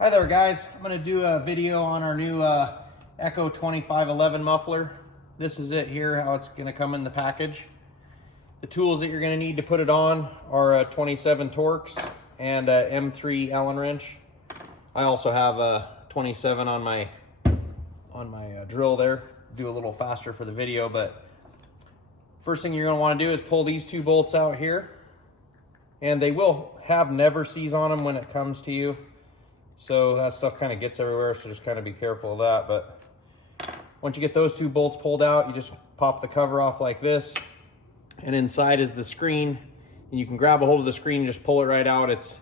Hi there guys, I'm going to do a video on our new Echo 2511 muffler. This is it here, how it's going to come in the package. The tools that you're going to need to put it on are 27 Torx and a M3 Allen wrench. I also have a 27 on my drill there. Do a little faster for the video, but first thing you're going to want to do is pull these two bolts out here. And they will have never sees on them when it comes to you. So that stuff kind of gets everywhere, so just kind of be careful of that. But once you get those two bolts pulled out, you just pop the cover off like this. And inside is the screen. And you can grab a hold of the screen and just pull it right out. It's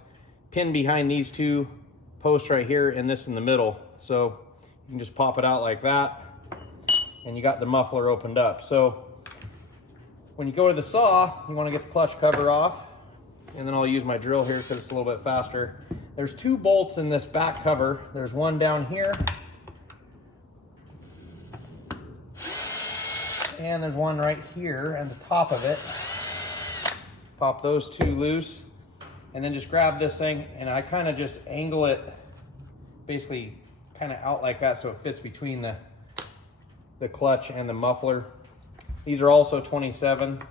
pinned behind these two posts right here and this in the middle. So you can just pop it out like that. And you got the muffler opened up. So when you go to the saw, you want to get the clutch cover off. And then I'll use my drill here because it's a little bit faster. There's two bolts in this back cover. There's one down here. And there's one right here at the top of it. Pop those two loose. And then just grab this thing, and I kind of just angle it basically kind of out like that so it fits between the clutch and the muffler. These are also 27. So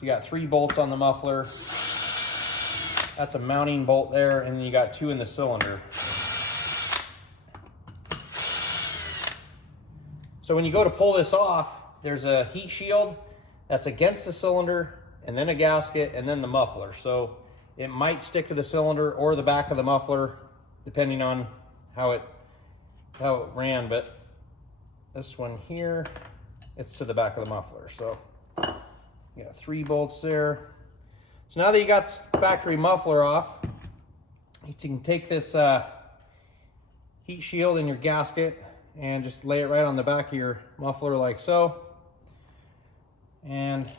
you got 3 bolts on the muffler. That's a mounting bolt there, and then you got 2 in the cylinder. So when you go to pull this off, there's a heat shield that's against the cylinder, and then a gasket, and then the muffler. So it might stick to the cylinder or the back of the muffler, depending on how it ran. But this one here, it's to the back of the muffler. So you got 3 bolts there. So now that you got the factory muffler off, you can take this heat shield and your gasket and just lay it right on the back of your muffler like so. And to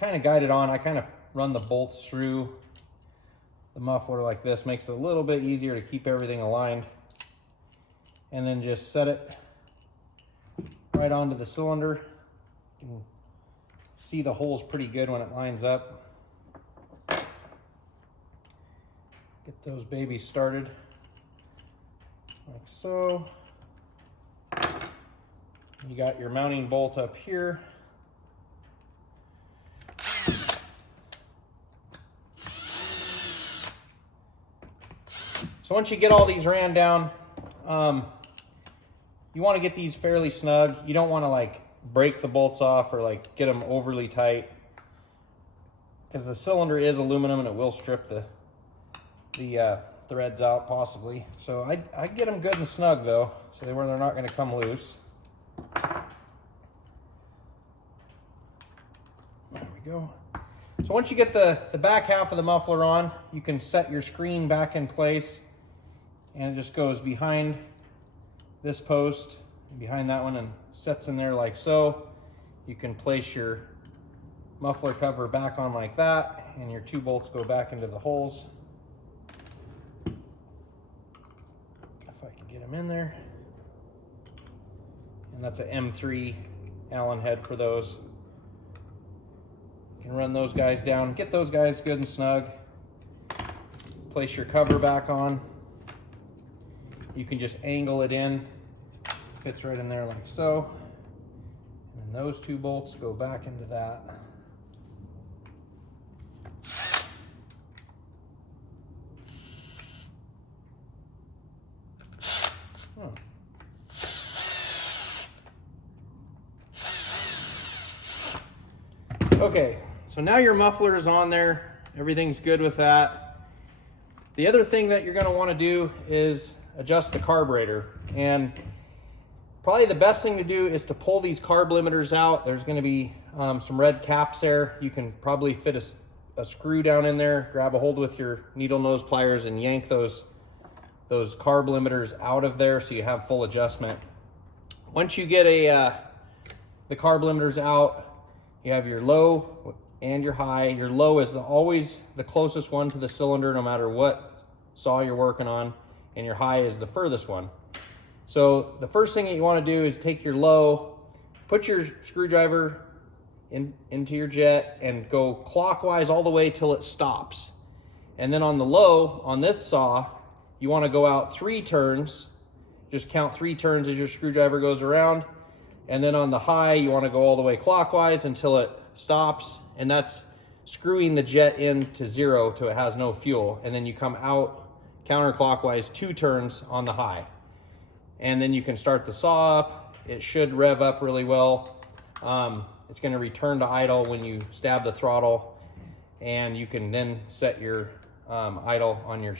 kind of guide it on, I kind of run the bolts through the muffler like this. Makes it a little bit easier to keep everything aligned. And then just set it right onto the cylinder. You can see the holes pretty good when it lines up. Get those babies started like so. You got your mounting bolt up here. So once you get all these ran down, you want to get these fairly snug. You don't want to like break the bolts off or like get them overly tight, because the cylinder is aluminum and it will strip the threads out possibly. So I get them good and snug though, so they're not going to come loose. There we go. So once you get the back half of the muffler on, you can set your screen back in place, and it just goes behind this post, behind that one, and sets in there like so. You can place your muffler cover back on like that, and your 2 bolts go back into the holes. If I can get them in there. And that's an M3 Allen head for those. You can run those guys down, get those guys good and snug. Place your cover back on. You can just angle it in. Fits right in there like so. And then those 2 bolts go back into that. Okay, so now your muffler is on there. Everything's good with that. The other thing that you're going to want to do is adjust the carburetor. And probably the best thing to do is to pull these carb limiters out. There's going to be some red caps there. You can probably fit a screw down in there, grab a hold with your needle nose pliers and yank those carb limiters out of there so you have full adjustment. Once you get the carb limiters out, you have your low and your high. Your low is always the closest one to the cylinder no matter what saw you're working on, and your high is the furthest one. So the first thing that you want to do is take your low, put your screwdriver into your jet and go clockwise all the way till it stops. And then on the low, on this saw, you want to go out 3 turns. Just count 3 turns as your screwdriver goes around. And then on the high, you want to go all the way clockwise until it stops. And that's screwing the jet into 0 till it has no fuel. And then you come out counterclockwise 2 turns on the high. And then you can start the saw up. It should rev up really well. It's going to return to idle when you stab the throttle. And you can then set your idle on your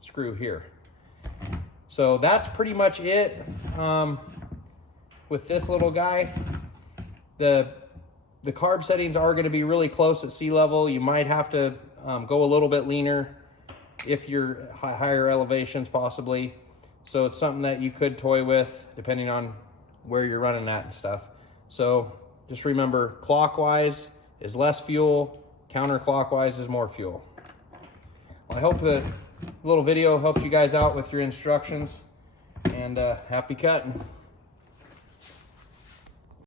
screw here. So that's pretty much it with this little guy. The carb settings are going to be really close at sea level. You might have to go a little bit leaner if you're higher elevations possibly. So it's something that you could toy with depending on where you're running at and stuff. So just remember, clockwise is less fuel, counterclockwise is more fuel. Well, I hope the little video helps you guys out with your instructions, and happy cutting.